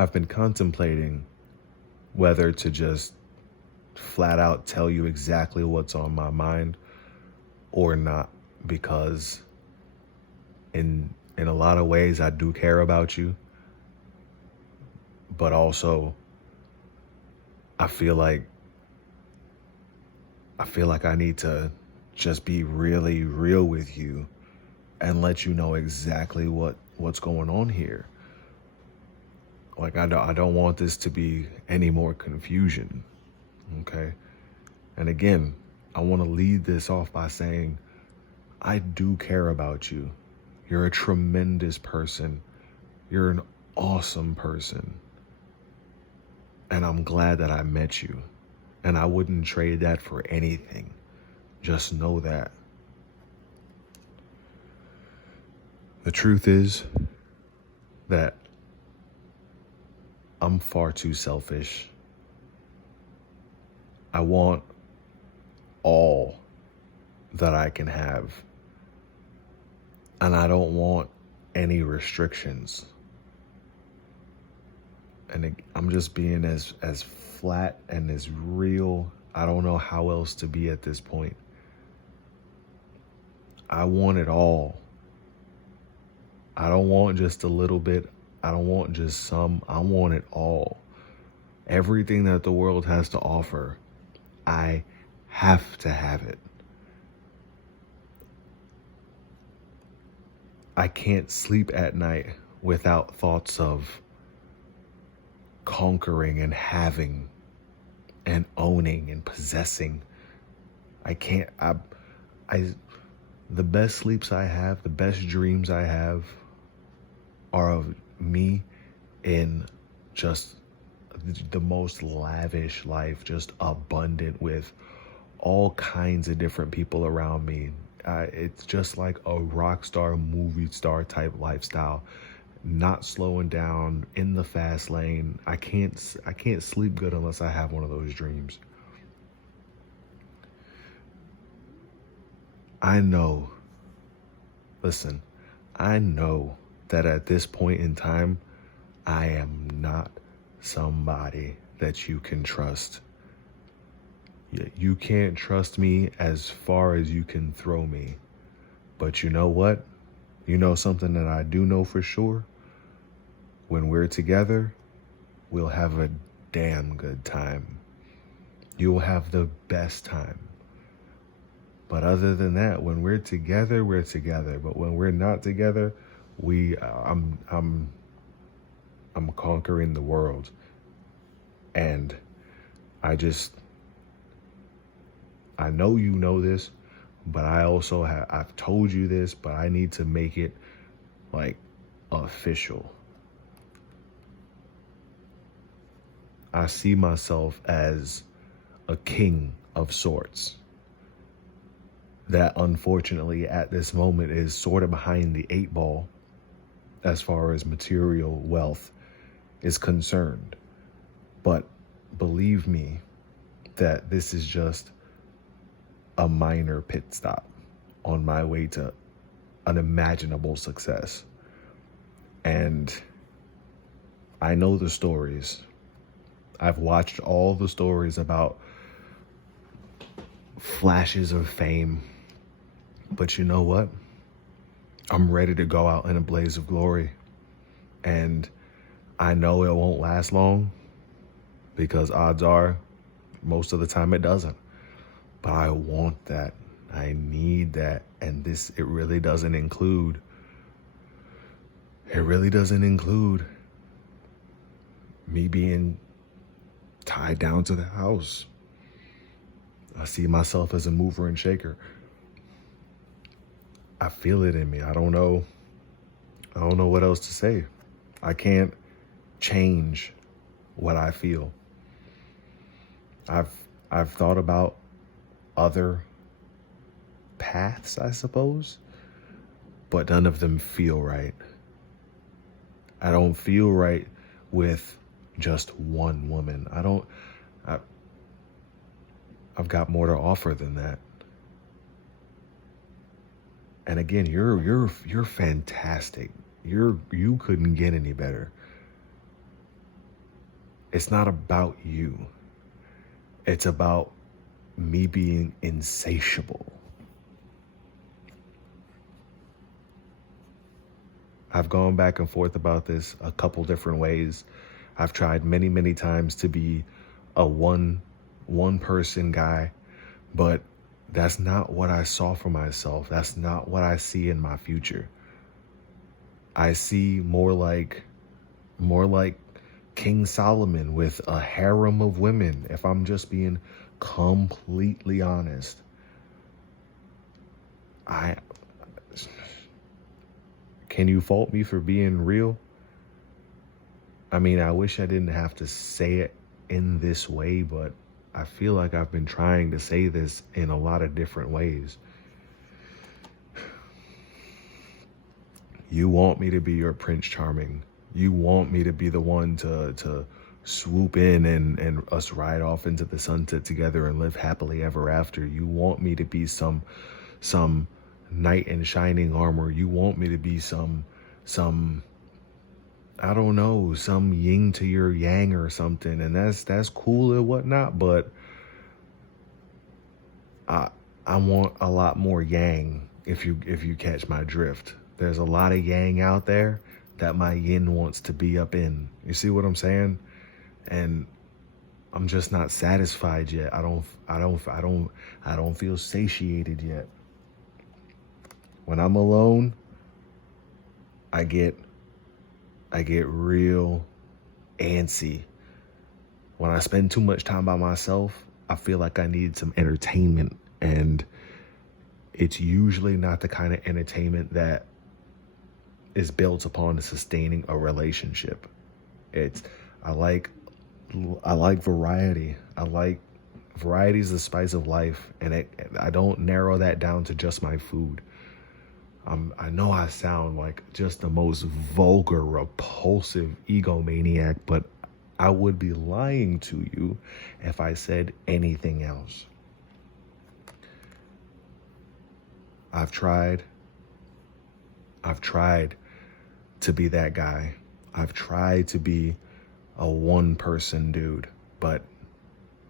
I've been contemplating whether to just flat out tell you exactly what's on my mind or not, because in a lot of ways I do care about you, but also I feel like I need to just be really real with you and let you know exactly what's going on here. Like I don't want this to be any more confusion, okay? And again, I want to lead this off by saying I do care about you. You're a tremendous person. You're an awesome person. And I'm glad that I met you. And I wouldn't trade that for anything. Just know that. The truth is that I'm far too selfish. I want all that I can have. And I don't want any restrictions. And I'm just being as flat and as real. I don't know how else to be at this point. I want it all. I don't want just a little bit. I don't want just some. I want it all. Everything that the world has to offer, I have to have it. I can't sleep at night without thoughts of conquering and having and owning and possessing. I can't, the best sleeps I have, the best dreams I have are of me in just the most lavish life, just abundant with all kinds of different people around me. It's just like a rock star, movie star type lifestyle, not slowing down, in the fast lane. I can't sleep good unless I have one of those dreams. I know, listen, I know that at this point in time, I am not somebody that you can trust. You can't trust me as far as you can throw me. But you know what? You know something that I do know for sure? When we're together, we'll have a damn good time. You'll have the best time. But other than that, when we're together, we're together. But when we're not together, I'm conquering the world. And I know you know this, but I've told you this, but I need to make it like official. I see myself as a king of sorts that unfortunately at this moment is sort of behind the 8 ball as far as material wealth is concerned. But believe me that this is just a minor pit stop on my way to unimaginable success. And I know the stories. I've watched all the stories about flashes of fame. But you know what? I'm ready to go out in a blaze of glory. And I know it won't last long because odds are most of the time it doesn't. But I want that. I need that. And it really doesn't include me being tied down to the house. I see myself as a mover and shaker. I feel it in me. I don't know what else to say. I can't change what I feel. I've thought about other paths, I suppose, but none of them feel right. I don't feel right with just one woman. I've got more to offer than that. And again, you're fantastic. You couldn't get any better. It's not about you. It's about me being insatiable. I've gone back and forth about this a couple different ways. I've tried many, many times to be a one person guy, but that's not what I saw for myself. That's not what I see in my future. I see more like King Solomon with a harem of women, if I'm just being completely honest. I Can you fault me for being real? I mean, I wish I didn't have to say it in this way, but I feel like I've been trying to say this in a lot of different ways. You want me to be your Prince Charming. You want me to be the one to swoop in and us ride off into the sunset together and live happily ever after. You want me to be some knight in shining armor. You want me to be some I don't know, some yin to your yang or something, and that's cool and whatnot, but I want a lot more yang, if you catch my drift. There's a lot of yang out there that my yin wants to be up in. You see what I'm saying? And I'm just not satisfied yet. I don't feel satiated yet. When I'm alone, I get real antsy. When I spend too much time by myself, I feel like I need some entertainment, and it's usually not the kind of entertainment that is built upon sustaining a relationship. I like variety. Variety is the spice of life, and I don't narrow that down to just my food. I know I sound like just the most vulgar, repulsive egomaniac, but I would be lying to you if I said anything else. I've tried to be that guy. I've tried to be a one-person dude, but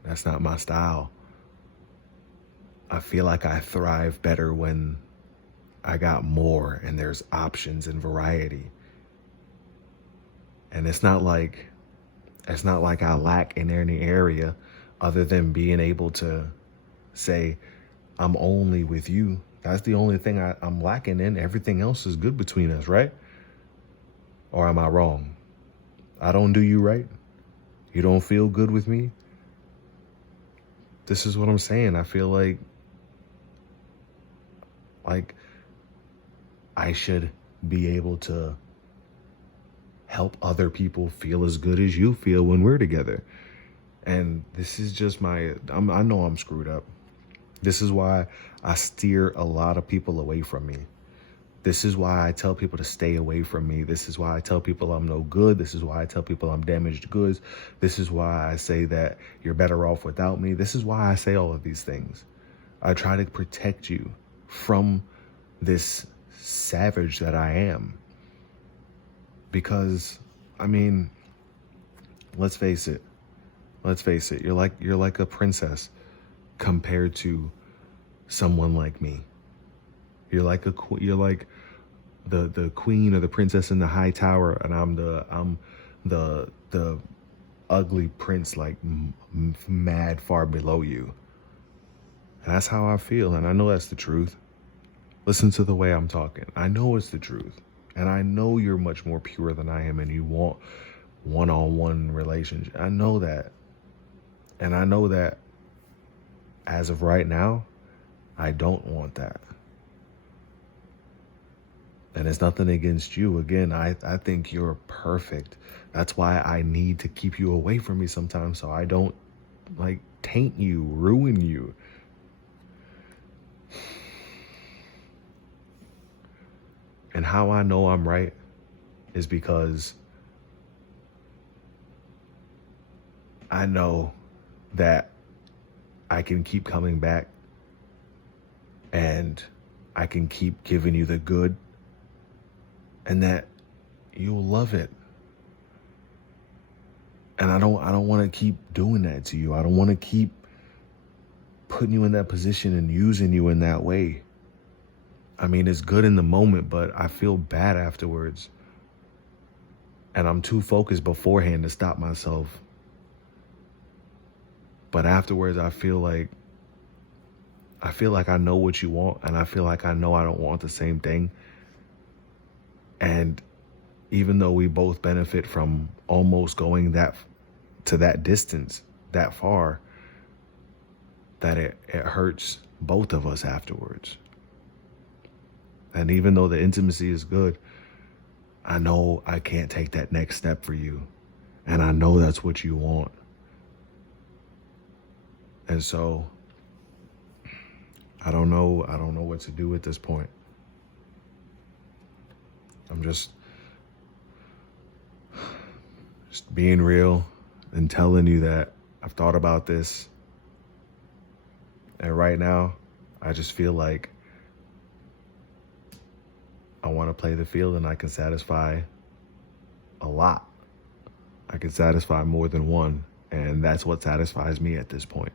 that's not my style. I feel like I thrive better when I got more and there's options and variety. And it's not like I lack in any area other than being able to say, I'm only with you. That's the only thing I'm lacking in. Everything else is good between us, right? Or am I wrong? I don't do you right? You don't feel good with me? This is what I'm saying. I feel like I should be able to help other people feel as good as you feel when we're together. And this is just I know I'm screwed up. This is why I steer a lot of people away from me. This is why I tell people to stay away from me. This is why I tell people I'm no good. This is why I tell people I'm damaged goods. This is why I say that you're better off without me. This is why I say all of these things. I try to protect you from this savage that I am. Because, I mean, let's face it. You're like a princess compared to someone like me. You're like the queen or the princess in the high tower, and I'm the ugly prince, like mad far below you. And that's how I feel, and I know that's the truth. Listen to the way I'm talking. I know it's the truth, and I know you're much more pure than I am, and you want one-on-one relationship. I know that, and I know that as of right now, I don't want that. And it's nothing against you. Again, I think you're perfect. That's why I need to keep you away from me sometimes, so I don't taint you, ruin you. And how I know I'm right is because I know that I can keep coming back and I can keep giving you the good, and that you'll love it. And I don't want to keep doing that to you. I don't want to keep putting you in that position and using you in that way. I mean, it's good in the moment, but I feel bad afterwards. And I'm too focused beforehand to stop myself. But afterwards, I feel like I know what you want, and I feel like I know I don't want the same thing. And even though we both benefit from almost going to that distance, that far, that it hurts both of us afterwards. And even though the intimacy is good, I know I can't take that next step for you. And I know that's what you want. And so I don't know what to do at this point. I'm just being real and telling you that I've thought about this. And right now, I just feel like I want to play the field, and I can satisfy a lot. I can satisfy more than one. And that's what satisfies me at this point.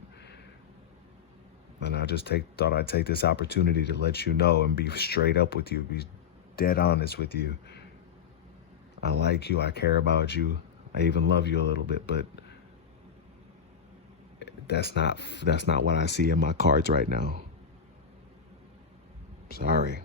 And I just thought I'd take this opportunity to let you know and be straight up with you, be dead honest with you. I like you. I care about you. I even love you a little bit, but that's not what I see in my cards right now. Sorry.